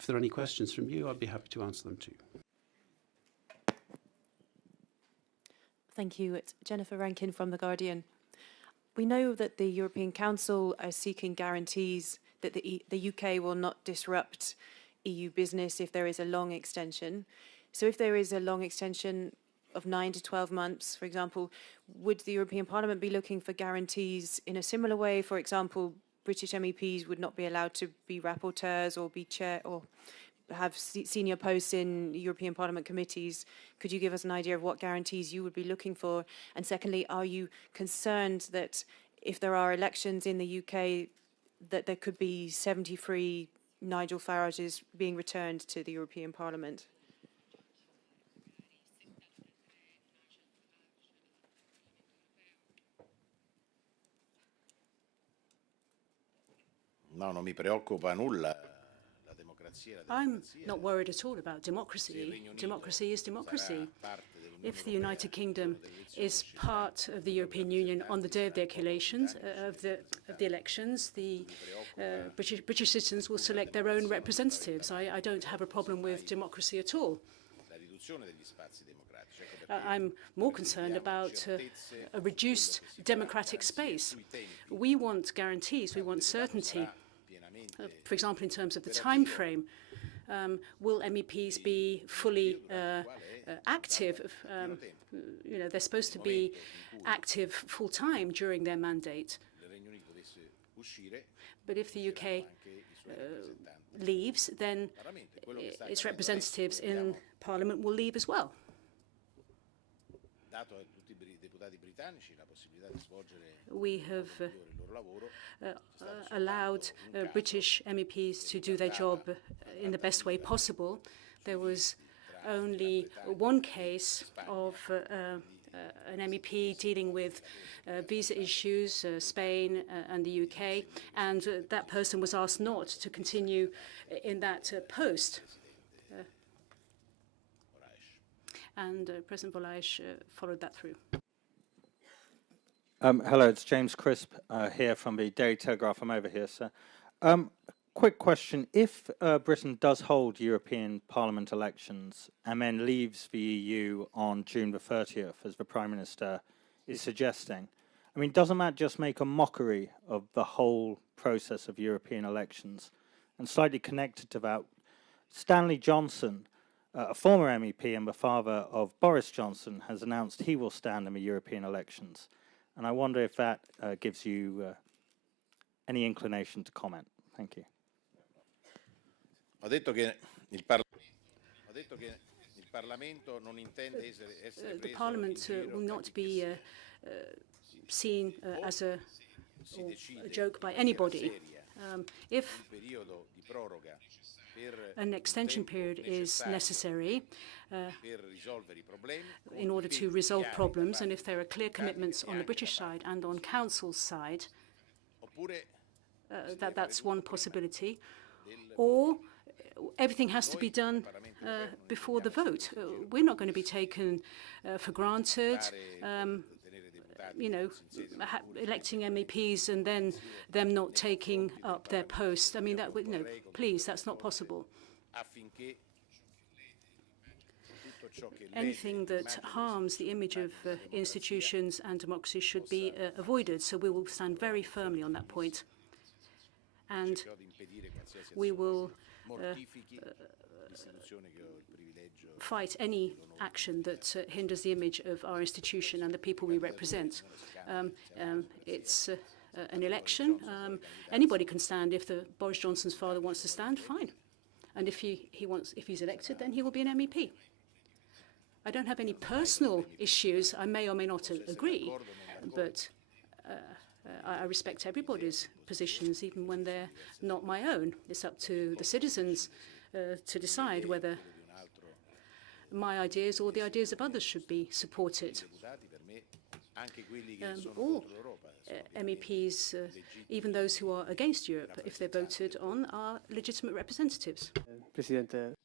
If there are any questions from you, I'd be happy to answer them too. Thank you. It's Jennifer Rankin from The Guardian. We know that the European Council are seeking guarantees that the UK will not disrupt EU business if there is a long extension. So if there is a long extension of 9 to 12 months, for example, would the European Parliament be looking for guarantees in a similar way? For example, British MEPs would not be allowed to be rapporteurs or be chair or have senior posts in European Parliament committees. Could you give us an idea of what guarantees you would be looking for? And secondly, are you concerned that if there are elections in the UK, that there could be 73 Nigel Farages being returned to the European Parliament? No, non mi preoccupa nulla. I'm not worried at all about democracy. Democracy is democracy. If the United Kingdom is part of the European Union on the day of the elections, the British citizens will select their own representatives. I don't have a problem with democracy at all. I'm more concerned about a reduced democratic space. We want guarantees, we want certainty. For example, in terms of the time frame, will MEPs be fully active? They're supposed to be active full-time during their mandate. But if the UK leaves, then its representatives in Parliament will leave as well. We have allowed British MEPs to do their job in the best way possible. There was only one case of an MEP dealing with visa issues, Spain and the UK, and that person was asked not to continue in that post. And President Volaish followed that through. Hello, it's James Crisp here from the Daily Telegraph. I'm over here, sir. Quick question. If Britain does hold European Parliament elections and then leaves the EU on June the 30th, as the Prime Minister is suggesting, I mean, doesn't that just make a mockery of the whole process of European elections? And slightly connected to that, Stanley Johnson, a former MEP and the father of Boris Johnson, has announced he will stand in the European elections. And I wonder if that gives you any inclination to comment. Thank you. The Parliament will not be seen as a joke by anybody. If an extension period is necessary in order to resolve problems, and if there are clear commitments on the British side and on Council's side, that's one possibility. Or everything has to be done before the vote. We're not going to be taken for granted. Electing MEPs and then them not taking up their post. I mean, please, that's not possible. Anything that harms the image of institutions and democracy should be avoided. So we will stand very firmly on that point. And we will fight any action that hinders the image of our institution and the people we represent. It's an election. Anybody can stand. If Boris Johnson's father wants to stand, fine. And if he's elected, then he will be an MEP. I don't have any personal issues. I may or may not agree, but I respect everybody's positions, even when they're not my own. It's up to the citizens to decide whether my ideas or the ideas of others should be supported. All MEPs, even those who are against Europe, if they're voted on, are legitimate representatives. Presidente.